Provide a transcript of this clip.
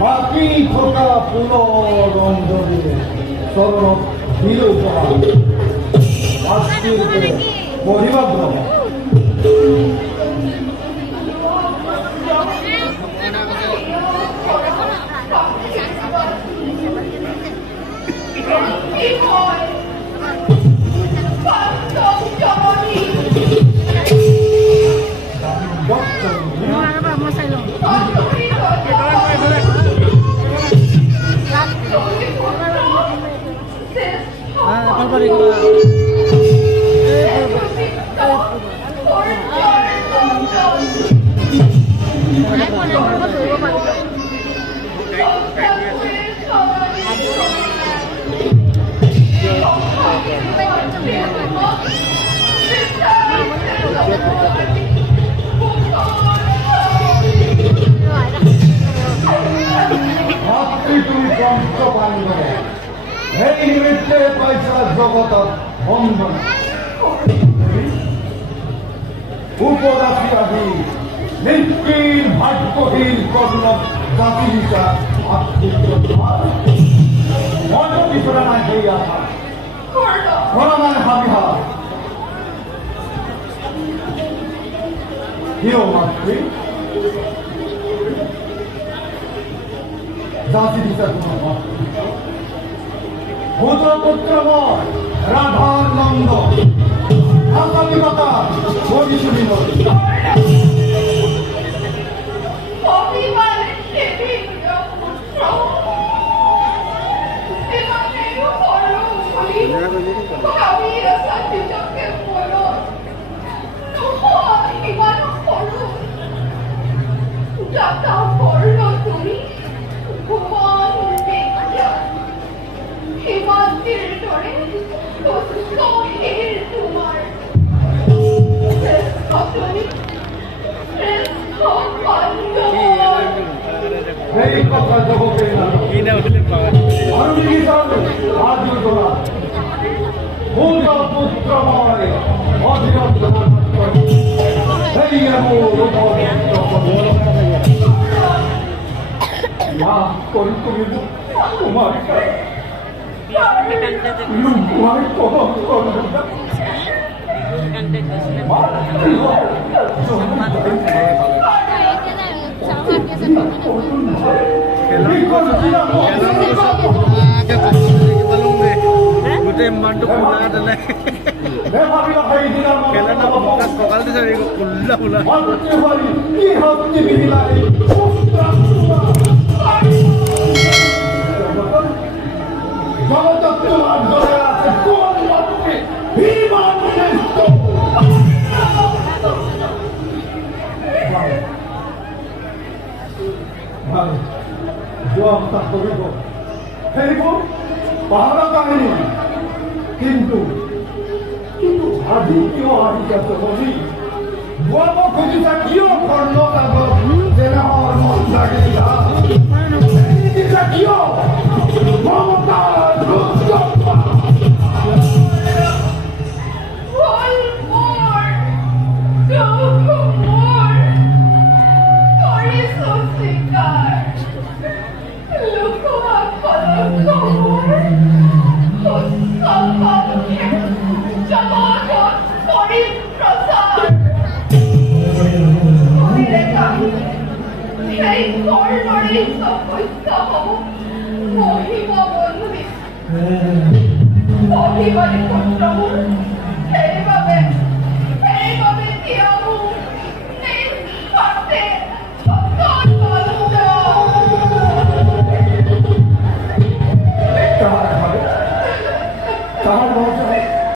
বাকি থকা পুনৰ ৰঞ্জনীৰে চৰণত দিল উপহাৰ মাতৃৰূপে মহিমাগ্ৰ এই নিমিত্তে পাইছা জগতত বন্দনা উপজাতি আদি নিষ্কিল ভাগ্যহীন কর্ণ জাতি বিচার মন পিছনে নাই সেই আশা করোনায় ভাবিহা হিও মাতৃ জাতি বিচার তোমার ভূতপুত্রময় রাধার নন্দ আসামি মাতা মরিশুনি এই কথা জগতে পুত্রময় তোমার গোটেই মানটো খোলা দিলে খেলা কঁকাল দিছে খোলা খোলা পাহাড়া কাহিনী কিন্তু কিন্তু আজি কিয় আহিছে বলি বোৱাব খুজিছা কিয় কৰ্ণ কাগজ তেনেহৰ মন লাগিলা কিয় মহিমা বন্ধু